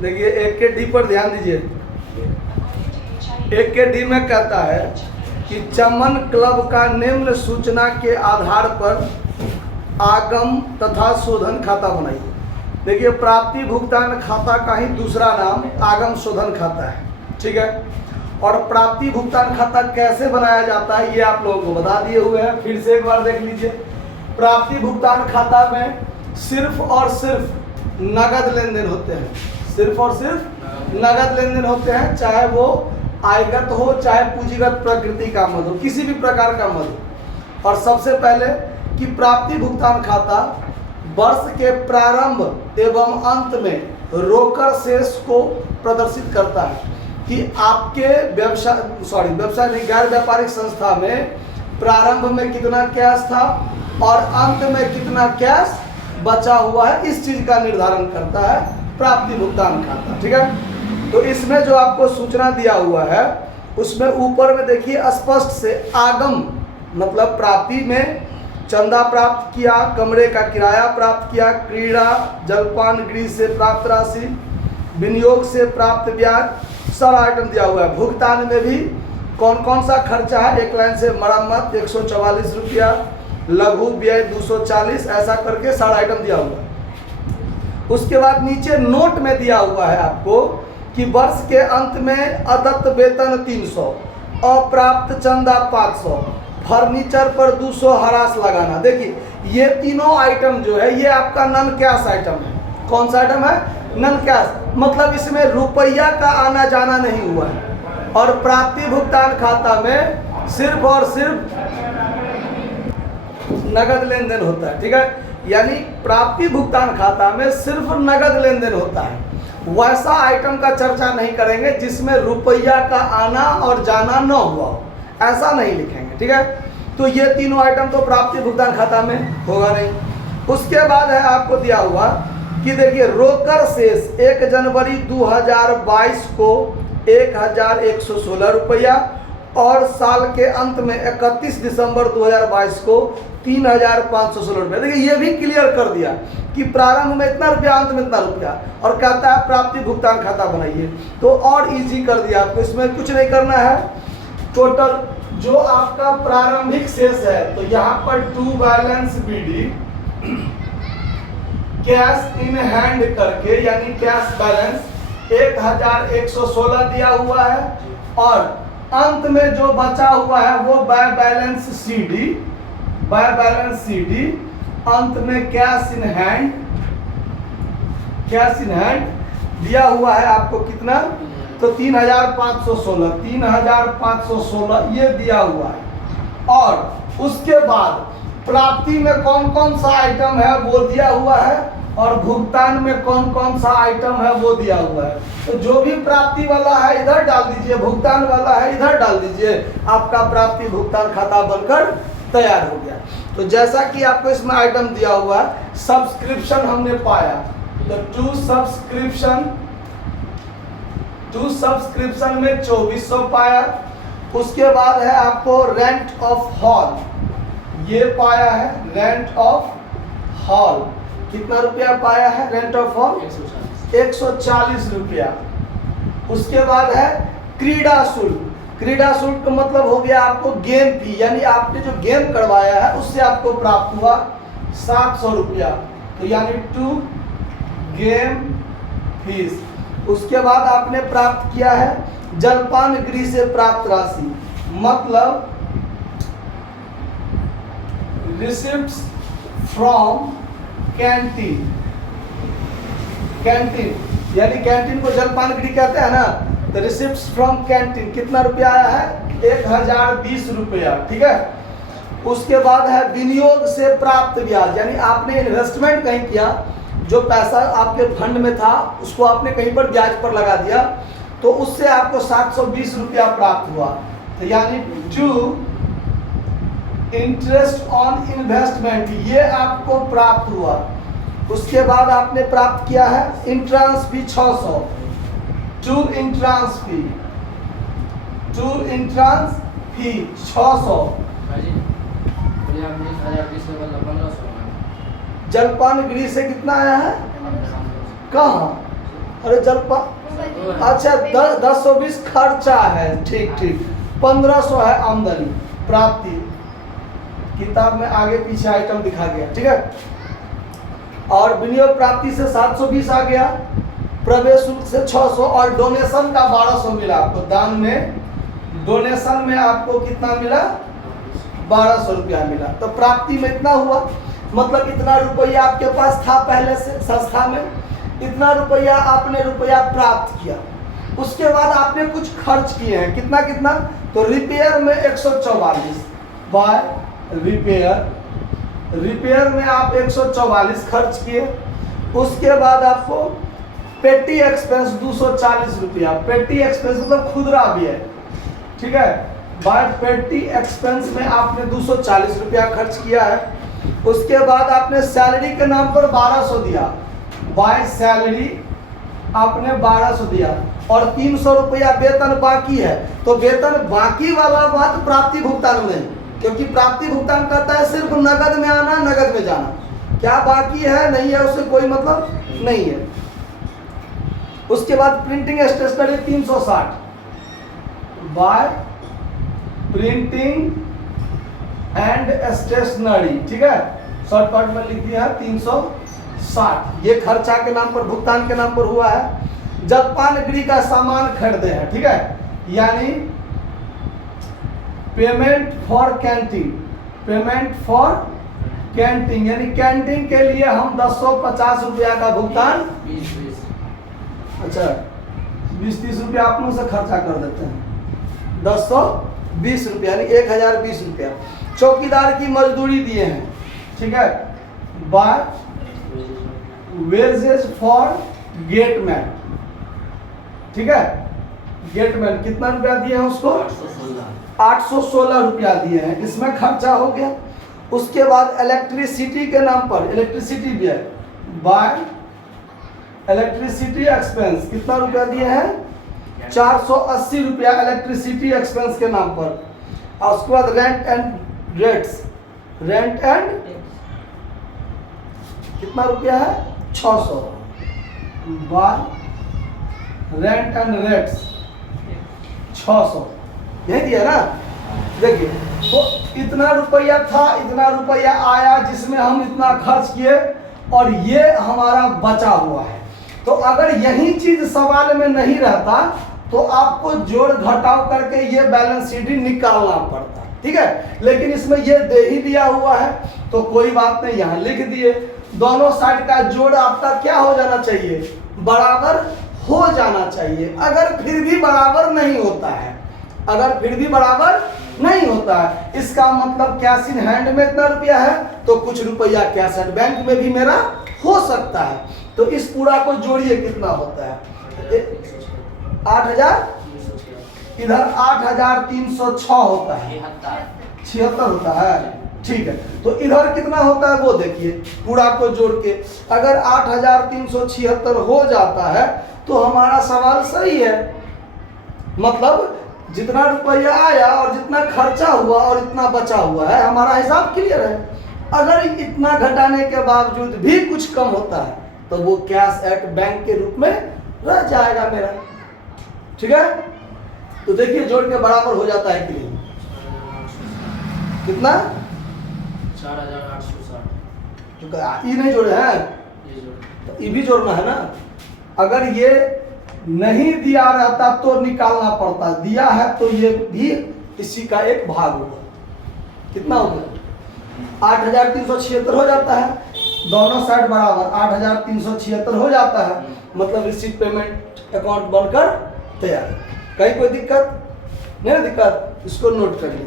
देखिए 1 डी पर ध्यान दीजिए। 1 डी में कहता है कि चमन क्लब का निम्न सूचना के आधार पर आगम तथा शोधन खाता बनाइए। देखिए प्राप्ति भुगतान खाता का ही दूसरा नाम आगम शोधन खाता है, ठीक है। और प्राप्ति भुगतान खाता कैसे बनाया जाता है ये आप लोगों को बता दिए हुए हैं, फिर से एक बार देख लीजिए। प्राप्ति भुगतान खाता में सिर्फ और सिर्फ नगद लेन देन होते हैं, सिर्फ और सिर्फ नगद लेन देन होते हैं, चाहे वो आयगत हो चाहे पूंजीगत प्रकृति का मद हो, किसी भी प्रकार का मद हो। और सबसे पहले कि प्राप्ति भुगतान खाता वर्ष के प्रारंभ एवं अंत में रोकड़ शेष को प्रदर्शित करता है कि आपके व्यवसाय गैर व्यापारिक संस्था में प्रारंभ में कितना कैश था और अंत में कितना कैश बचा हुआ है, इस चीज का निर्धारण करता है प्राप्ति भुगतान खाता, ठीक है। तो इसमें जो आपको सूचना दिया हुआ है उसमें ऊपर में देखिए स्पष्ट से आगम मतलब प्राप्ति में चंदा प्राप्त किया, कमरे का किराया प्राप्त किया, क्रीड़ा जलपान गृह से प्राप्त राशि, विनियोग से प्राप्त ब्याज, सारा आइटम दिया हुआ है। भुगतान में भी कौन कौन सा खर्चा है, एक लाइन से मरम्मत 144 रुपया, लघु व्यय 240, ऐसा करके सारा आइटम दिया हुआ है। उसके बाद नीचे नोट में दिया हुआ है आपको कि वर्ष के अंत में अदत्त वेतन 300, अप्राप्त चंदा 500, फर्नीचर पर 200 हरास लगाना। देखिए ये तीनों आइटम जो है ये आपका नन कैश आइटम है। कौन सा आइटम है? नन कैश, मतलब इसमें रुपया का आना जाना नहीं हुआ है। और प्राप्ति भुगतान खाता में सिर्फ और सिर्फ नगद लेन देन होता है, ठीक है। यानी प्राप्ति भुगतान खाता में सिर्फ नगद लेन देन होता है, वैसा आइटम का चर्चा नहीं करेंगे जिसमें रुपया का आना और जाना न हुआ हो, ऐसा नहीं लिखेंगे, ठीक है। तो ये तीनों आइटम तो प्राप्ति भुगतान खाता में होगा नहीं। उसके बाद है आपको दिया हुआ कि देखिए रोकड़ शेष 1 जनवरी 2022 को 1116 रुपया और साल के अंत में 31 दिसंबर 2022 को 3516 रुपया। देखिए ये भी क्लियर कर दिया कि प्रारंभ में इतना रुपया, अंत में इतना रुपया, और कहता है प्राप्ति भुगतान खाता बनाइए। तो और इजी कर दिया आपको, इसमें कुछ नहीं करना है। टोटल जो आपका प्रारंभिक शेष है तो यहाँ पर to balance BD cash in hand करके यानी कैश बैलेंस 1116 दिया हुआ है, और अंत में जो बचा हुआ है वो बाय बैलेंस सीडी, अंत में कैश इन हैंड दिया हुआ है आपको कितना, तो 3516 ये दिया हुआ है। और उसके बाद प्राप्ति में कौन कौन सा आइटम है वो दिया हुआ है, और भुगतान में कौन कौन सा आइटम है वो दिया हुआ है। तो जो भी प्राप्ति वाला है इधर डाल दीजिए, भुगतान वाला है इधर डाल दीजिए, आपका प्राप्ति भुगतान खाता बनकर तैयार हो गया। तो जैसा कि आपको इसमें आइटम दिया हुआ है, सब्सक्रिप्शन हमने पाया, तो टू सब्सक्रिप्शन में 2400 पाया। उसके बाद है आपको रेंट ऑफ हॉल, ये पाया है रेंट ऑफ हॉल, कितना रुपया पाया है रेंट ऑफ हॉल? 140 रुपया। उसके बाद है क्रीड़ा शुल्क, क्रीड़ा शुल्क का मतलब हो गया आपको गेम फी, यानी आपने जो गेम करवाया है उससे आपको प्राप्त हुआ 700 रुपया, तो यानी टू गेम फीस। उसके बाद आपने प्राप्त किया है जलपान गृह से प्राप्त राशि, मतलब रिसिप्ट्स फ्रॉम कैंटीन यानी कैंटीन को जलपान गृह कहते हैं ना, तो रिसिप्ट्स फ्रॉम कैंटीन कितना रुपया आया है? 1020 रुपया, ठीक है। उसके बाद है विनियोग से प्राप्त ब्याज, यानी आपने इन्वेस्टमेंट कहीं किया, जो पैसा आपके फंड में था उसको आपने कहीं पर ब्याज पर लगा दिया, तो उससे आपको 720 रुपया प्राप्त हुआ, तो यानी टू इंटरेस्ट ऑन इन्वेस्टमेंट ये आपको प्राप्त हुआ। उसके बाद आपने प्राप्त किया है इंट्रांस फी 600, टू इंट्रांस फी 600। जलपान गृह से कितना आया है? कहाँ? अरे अच्छा 1020 खर्चा है, ठीक ठीक। 1500 है आमदनी प्राप्ति, किताब में आगे पीछे आइटम दिखा गया, ठीक है। और विनियोग प्राप्ति से 720 आ गया, प्रवेश शुल्क से 600 और डोनेशन का 1200 मिला आपको। दान में डोनेशन में आपको कितना मिला? 1200 रुपया मिला। तो प्राप्ति में इतना हुआ, मतलब इतना रुपया आपके पास था पहले से संस्था में, इतना रुपया आपने रुपया प्राप्त किया। उसके बाद आपने कुछ खर्च किए हैं, कितना कितना? तो रिपेयर में 144 बाय रिपेयर में आप 144 खर्च किए। उसके बाद आपको पेटी एक्सपेंस 240 रुपया, पेटी एक्सपेंस मतलब खुदरा व्यय, ठीक है। बाय पेटी एक्सपेंस में आपने 240 रुपया खर्च किया है। उसके बाद आपने सैलरी के नाम पर 1200 दिया, बाय सैलरी आपने 1200 दिया और 300 रुपया वेतन बाकी है। तो वेतन बाकी वाला बात प्राप्ति भुगतान में, क्योंकि प्राप्ति भुगतान करता है सिर्फ नगद में आना, नगद में जाना। क्या बाकी है नहीं है उससे कोई मतलब नहीं है। उसके बाद printing stationery 360 by printing and stationery, ठीक है, शॉर्टकट में लिख दिया है 360। ये खर्चा के नाम पर, भुगतान के नाम पर हुआ है। जलपान गृह का सामान खरीदे हैं, ठीक है, यानी payment for canteen, payment for canteen यानी कैंटीन के लिए हम 1050 रुपया का भुगतान, अच्छा 20-30 रुपया आप लोगों से खर्चा कर देते हैं, 1020 रुपया यानी 1020 रुपया। चौकीदार की मजदूरी दिए हैं, ठीक है, बाय वेजेस फॉर गेटमैन, ठीक है। गेटमैन कितना रुपया दिए हैं उसको? 816 रुपया दिए हैं, इसमें खर्चा हो गया। उसके बाद इलेक्ट्रिसिटी के नाम पर, इलेक्ट्रिसिटी भी है, बाय इलेक्ट्रिसिटी एक्सपेंस कितना रुपया दिए हैं? 480 रुपया इलेक्ट्रिसिटी एक्सपेंस के नाम पर। और उसके बाद rent and rates, rent and कितना रुपया है? 600 बाय रेंट एंड रेट्स 600, यही दिया ना। देखिए तो इतना रुपया था, इतना रुपया आया जिसमें हम इतना खर्च किए और ये हमारा बचा हुआ है। तो अगर यही चीज सवाल में नहीं रहता तो आपको जोड़ घटाव करके ये बैलेंस शीट निकालना पड़ता, ठीक है। लेकिन इसमें ये दे ही दिया हुआ है तो कोई बात नहीं, यहाँ लिख दिए। दोनों साइड का जोड़ आपका क्या हो जाना चाहिए? बराबर हो जाना चाहिए। अगर फिर भी बराबर नहीं होता है, अगर फिर भी बराबर नहीं होता है, इसका मतलब कैश इन हैंड में इतना रुपया है तो कुछ रुपया कैश एट बैंक में भी मेरा हो सकता है। तो इस पूरा को जोड़िए, कितना होता है? 8000, इधर 8306 होता है, 76 होता है, ठीक है। तो इधर कितना होता है वो देखिए, पूरा को जोड़ के अगर 8376 हो जाता है तो हमारा सवाल सही है। मतलब जितना रुपया आया और जितना खर्चा हुआ और इतना बचा हुआ है, हमारा हिसाब क्लियर है। अगर इतना घटाने के बावजूद भी कुछ कम होता है तो वो कैश एट बैंक के रूप में रह जाएगा मेरा, ठीक है। तो देखिए जोड़ के बराबर हो जाता है कि नहीं? कितना? 4860। ये नहीं जोड़े हैं तो ये भी जोड़ना है ना। अगर ये नहीं दिया रहता तो निकालना पड़ता, दिया है तो ये भी इसी का एक भाग होगा। कितना होगा? 8376 हो जाता है, दोनों साइड बराबर 8376 हो जाता है। मतलब रिसीट पेमेंट अकाउंट बनकर तैयार। कहीं कोई दिक्कत नहीं? दिक्कत इसको नोट करिए।